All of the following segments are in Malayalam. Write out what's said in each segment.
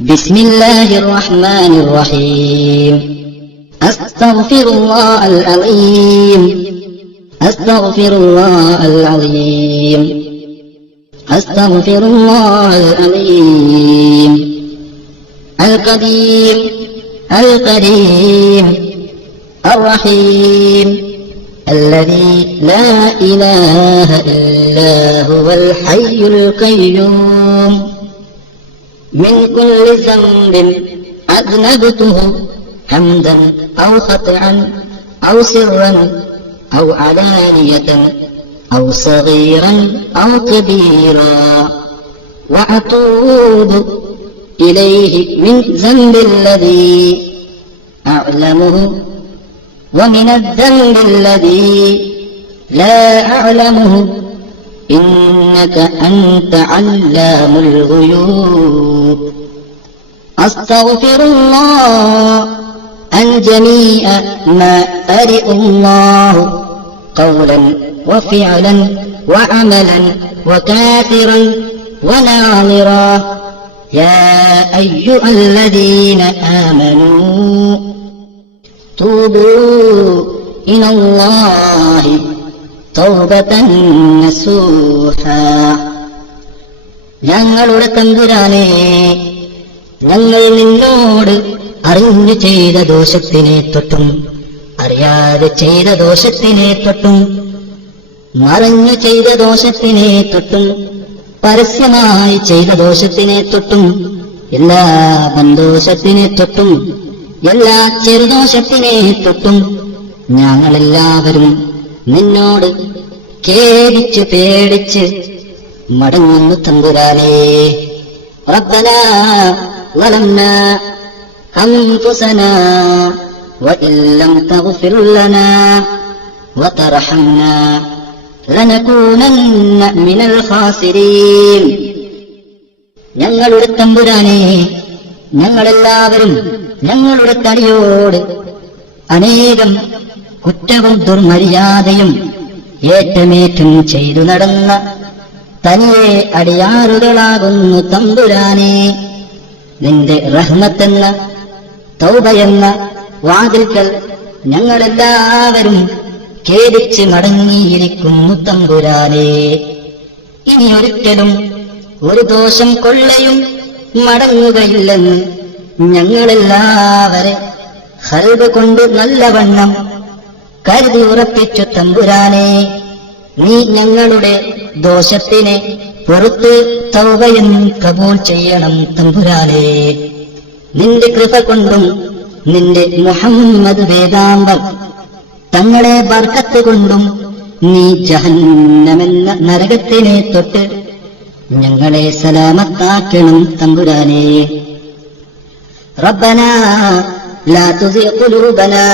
بسم الله الرحمن الرحيم. أستغفر الله العظيم. أستغفر الله العظيم. أستغفر الله العظيم. القديم. الكريم الرحيم. الذي لا إله إلا هو الحي القيوم. من كل ذنب أذنبته حمدا أو خطعا أو سرا أو علانية أو صغيرا أو كبيرا. وأتوب إليه من ذنب الذي أعلمه ومن الذنب الذي لا أعلمه إنك أنت علام الغيوب. أستغفر الله عن جميع ما أرئ الله قولا وفعلا وعملا وكافرا وناظرا. يا أيها الذين آمنوا توبوا إلى الله തൗബത തന്നസൂഹ ഞങ്ങളുടെ തമ്പുരാനെ ഞങ്ങൾ നിന്നോട് അറിഞ്ഞു ചെയ്ത ദോഷത്തിനെ തൊട്ടും അറിയാതെ ചെയ്ത ദോഷത്തിനെ തൊട്ടും മറഞ്ഞു ചെയ്ത ദോഷത്തിനെ തൊട്ടും പരസ്യമായി ചെയ്ത ദോഷത്തിനെ തൊട്ടും എല്ലാ ബന്ധോഷത്തിനെ തൊട്ടും എല്ലാ ചെറുദോഷത്തിനെ തൊട്ടും ഞങ്ങളെല്ലാവരും നിന്നോട് ഖേദിച്ച് പേടിച്ച് മടങ്ങുന്നു തമ്പുരാനേ ربنا ظلمنا أنفسنا وإن لم تغفر لنا وترحمنا لنكونن من الخاسرين ഞങ്ങളുടെ തമ്പുരാനെ ഞങ്ങളെല്ലാവരും ഞങ്ങളുടെ തടിയോട് അനേകം കുറ്റവും ദുർമര്യാദയും ഏറ്റമേറ്റം ചെയ്തു നടന്ന തനിയെ അടിയാറുകളാകുന്നു തമ്പുരാനെ. നിന്റെ റഹ്മത്തെന്ന തൗബയെന്ന വാതിൽക്കൽ ഞങ്ങളെല്ലാവരും ഖേദിച്ച് മടങ്ങിയിരിക്കുന്നു തമ്പുരാനെ. ഇനി ഒരിക്കലും ഒരു ദോഷം കൊള്ളയും മടങ്ങുകയില്ലെന്ന് ഞങ്ങളെല്ലാവരെ ഹൽബ് കൊണ്ട് നല്ലവണ്ണം കരുതി ഉറപ്പിച്ചു തമ്പുരാനെ നീ ഞങ്ങളുടെ ദോഷത്തിനെ പുറത്ത് തൗബയും കബൂൾ ചെയ്യണം തമ്പുരാനെ നിന്റെ കൃപ കൊണ്ടും നിന്റെ മുഹമ്മദ് വേദാന്തം തങ്ങളെ ബർക്കത്ത് കൊണ്ടും നീ ജഹന്നമെന്ന നരകത്തിനെ തൊട്ട് ഞങ്ങളെ സലാമത്താക്കണം തമ്പുരാനെ ربنا لا تزغ قلوبنا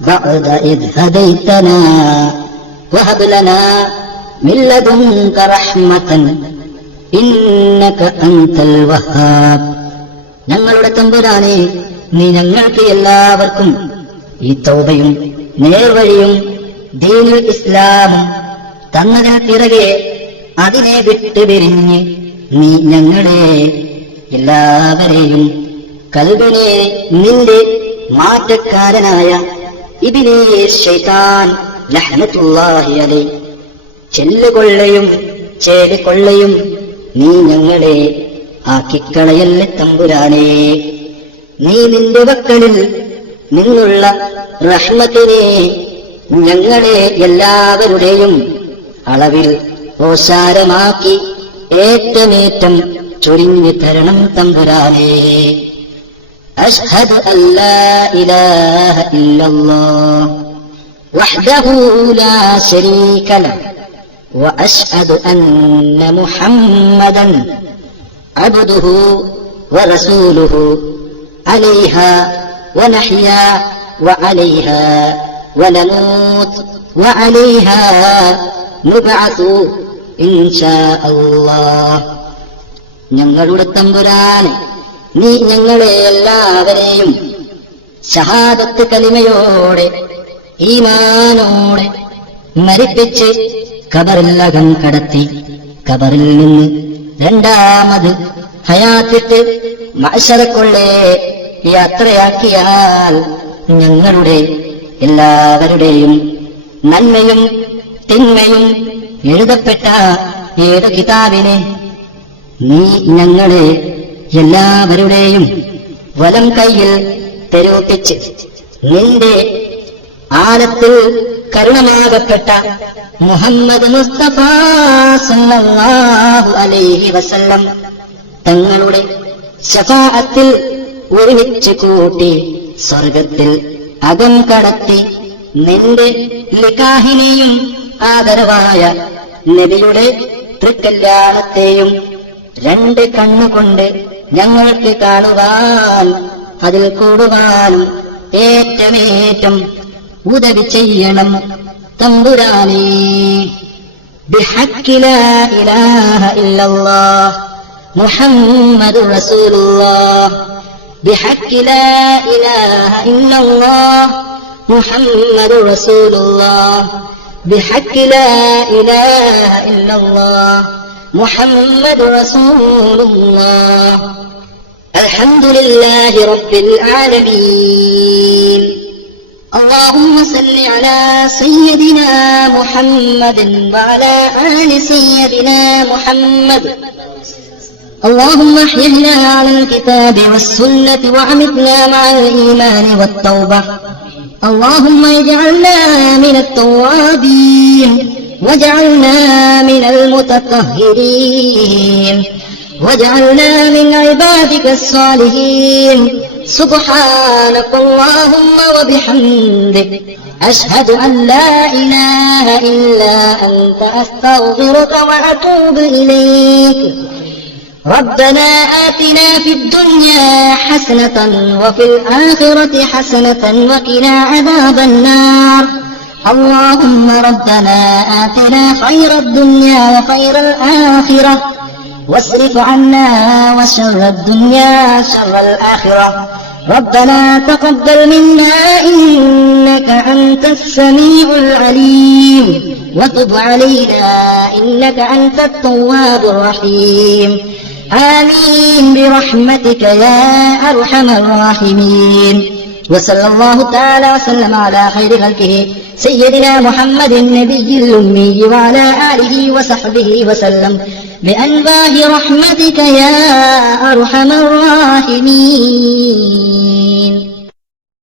بعد إذ هديتنا وهب لنا من لدنك رحمة إنك أنت الوهاب ഞങ്ങളുടെ തമ്പുരാനെ നീ ഞങ്ങൾക്ക് എല്ലാവർക്കും ഈ തൗബയും നേർവഴിയും ദീനുൽ ഇസ്ലാമും തന്നതിന് പിറകെ അതിനെ വിട്ടുപിരിഞ്ഞ് നീ ഞങ്ങളെ എല്ലാവരെയും കൽബിനെ നിന്റെ മാറ്റക്കാരനായ ഇബിനെ ശൈതാൻ ലഹ്നത്തുള്ളാഹി ചെല്ലുകൊള്ളയും ചേടിക്കൊള്ളയും നീ ഞങ്ങളെ ആക്കിക്കളയല്ലേ തമ്പുരാനെ. നീ നിന്റെ വക്കളിൽ നിന്നുള്ള റഹ്മത്തിനെ ഞങ്ങളെ എല്ലാവരുടെയും അളവിൽ ഓശാരമാക്കി ഏറ്റമേറ്റം ചൊരിഞ്ഞു തരണം തമ്പുരാനെ. أشهد أن لا إله إلا الله وحده لا شريك له وأشهد أن محمدا عبده ورسوله عليها ونحيا وعليها ونموت وعليها نبعث إن شاء الله. ഞങ്ങളുടെ തമ്പുരാനെ നീ ഞങ്ങളെ എല്ലാവരെയും ഷഹാദത്ത് കലിമയോടെ ഈമാനോടെ മരിപ്പിച്ച് കബറിലകം കടത്തി. കബറിൽ നിന്ന് രണ്ടാമത് ഹയാത്തിട്ട് മഷറക്കൊള്ളേ യാത്രയാക്കിയാൽ ഞങ്ങളുടെ എല്ലാവരുടെയും നന്മയും തിന്മയും എഴുതപ്പെട്ട ഏത് കിതാബിനെ നീ ഞങ്ങളെ എല്ലാവരുടെയും വലം കൈയിൽ തെരൂപ്പിച്ച് നിന്റെ ആലത്തിൽ കരുണമാകപ്പെട്ട മുഹമ്മദ് മുസ്തഫ സല്ലല്ലാഹു അലൈഹി വസല്ലം തങ്ങളുടെ ശഫാഅത്തിൽ ഒരുമിച്ച് കൂട്ടി സ്വർഗത്തിൽ അകം കടത്തി നിന്റെ നികാഹിനെയും ആദരവായ നബിയുടെ തൃക്കല്യാണത്തെയും രണ്ട് കണ്ണുകൊണ്ട് ഞങ്ങൾക്ക് കാണുവാൻ അതിൽ കൂടുവാനും ഏറ്റമേറ്റം ഉദവി ചെയ്യണം തമ്പുരാനേ بحق لا إله إلا الله محمد رسول الله بحق لا إله إلا الله محمد رسول الله بحق لا إله إلا الله محمد رسول الله. الحمد لله رب العالمين. اللهم صل على سيدنا محمد وعلى آل سيدنا محمد. اللهم احينا على الكتاب والسنة وعمتنا مع الإيمان والتوبة. اللهم اجعلنا من التوابين. واجعلنا من المتطهرين. واجعلنا من عبادك الصالحين. سبحانك اللهم وبحمدك. أشهد أن لا إله إلا أنت. أستغفرك وأتوب إليك. ربنا آتنا في الدنيا حسنة وفي الآخرة حسنة وقنا عذاب النار. اللهم ربنا آتنا خير الدنيا وخير الآخرة. واصرف عنا وشر الدنيا شر الآخرة. ربنا تقبل منا إنك أنت السميع العليم. وتب علينا إنك أنت التواب الرحيم. آمين برحمتك يا أرحم الراحمين. وصلى الله تعالى وسلم على خير خلقه سيدنا محمد النبي الأمي وعلى آله وصحبه وسلم بأنباه رحمتك يا أرحم الراحمين.